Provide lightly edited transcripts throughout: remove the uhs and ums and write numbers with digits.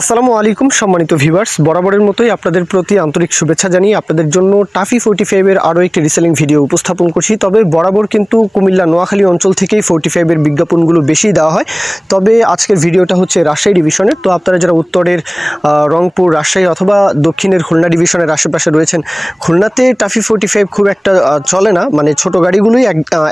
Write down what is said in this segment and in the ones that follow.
আসসালামু আলাইকুম সম্মানিত ভিউয়ার্স, বরাবরের মতোই আপনাদের প্রতি আন্তরিক শুভেচ্ছা জানিয়ে আপনাদের জন্য টাফি 45-এর আরও একটি রিসেলিং ভিডিও উপস্থাপন করছি। তবে বরাবর কিন্তু কুমিল্লা নোয়াখালী অঞ্চল থেকেই 45-এর বিজ্ঞাপনগুলো বেশি দেওয়া হয়। তবে আজকের ভিডিওটা হচ্ছে রাজশাহী ডিভিশনের। তো আপনারা যারা উত্তরের রংপুর, রাজশাহী অথবা দক্ষিণের খুলনা ডিভিশনের আশেপাশে রয়েছেন, খুলনাতে টাফি 45 খুব একটা চলে না, মানে ছোট গাড়িগুলোই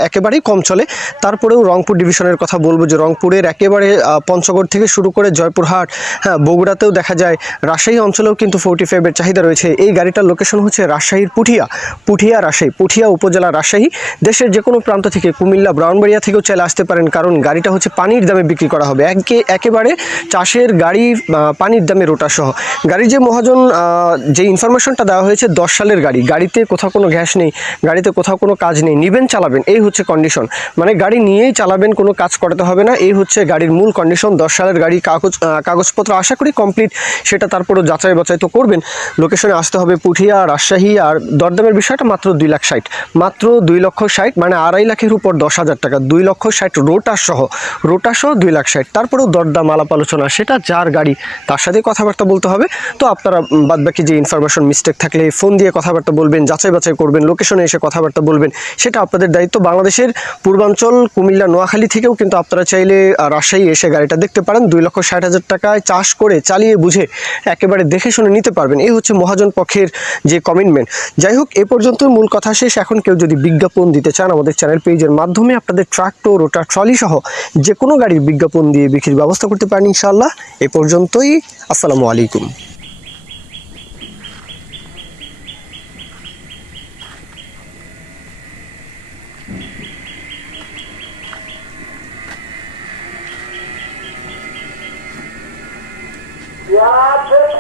একেবারেই কম চলে। তারপরেও রংপুর ডিভিশনের কথা বলবো যে রংপুরের একেবারে পঞ্চগড় থেকে শুরু করে জয়পুরহাট, হ্যাঁ বগুড়াতেও দেখা যায়, রাজশাহী অঞ্চলেও কিন্তু 45-এর চাহিদা রয়েছে। এই গাড়িটার লোকেশন হচ্ছে রাজশাহীর পুঠিয়া রাজশাহী, পুঠিয়া উপজেলা রাজশাহী। দেশের যে কোনো প্রান্ত থেকে, কুমিল্লা, ব্রাহ্মণবাড়িয়া থেকেও চলে আসতে পারেন, কারণ গাড়িটা হচ্ছে পানির দামে বিক্রি করা হবে। একেবারে চাষের গাড়ি, পানির দামে রোটার সহ। গাড়ির যে মহাজন যে ইনফরমেশনটা দেওয়া হয়েছে, 10 সালের গাড়ি, গাড়িতে কোথাও কোনো গ্যাস নেই, গাড়িতে কোথাও কোনো কাজ নেই, নিবেন চালাবেন, এই হচ্ছে কন্ডিশন। মানে গাড়ি নিয়েই চালাবেন, কোনো কাজ করতে হবে না, এই হচ্ছে গাড়ির মূল কন্ডিশন। 10 সালের গাড়ি, কাগজপত্র আশা করি কমপ্লিট, সেটা তারপরও যাচাই বাছাই তো করবেন। লোকেশনে আসতে হবে পুঠিয়া রাজশাহী। আর দরদামের বিষয়টা মাত্র 2,60,000, মাত্র 2,60,000, মানে 2.5 লাখের উপর 10,000 টাকা, 2,60,000 রোটার সহ 2,60,000। তারপরেও দরদাম আলাপ আলোচনা, সেটা যার গাড়ি তার সাথে কথাবার্তা বলতে হবে। তো আপনারা বাদবাকি যে ইনফরমেশন মিস্টেক থাকলে ফোন দিয়ে কথাবার্তা বলবেন, যাচাই বাছাই করবেন, লোকেশনে এসে কথাবার্তা বলবেন, সেটা আপনাদের দায়িত্ব। বাংলাদেশের পূর্বাঞ্চল কুমিল্লা নোয়াখালী থেকেও কিন্তু আপনারা চাইলে রাজশাহী এসে গাড়িটা দেখতে পারেন। 2,60,000 টাকায় চাষ করে চালিয়ে বুঝে একেবারে দেখে শুনে নিতে পারবেন। এই হচ্ছে মহাজন পক্ষের যে কমিটমেন্ট। যাই হোক, এ পর্যন্ত মূল কথা শেষ। এখন কেউ যদি বিজ্ঞাপন দিতে চান, আমাদের চ্যানেল পেজের মাধ্যমে আপনাদের ট্রাক্টর, রোটার, ট্রলি সহ যে কোনো গাড়ির বিজ্ঞাপন দিয়ে বিক্রির ব্যবস্থা করতে পারেন ইনশাআল্লাহ। এ পর্যন্তই। আসসালামু আলাইকুম। Yeah, just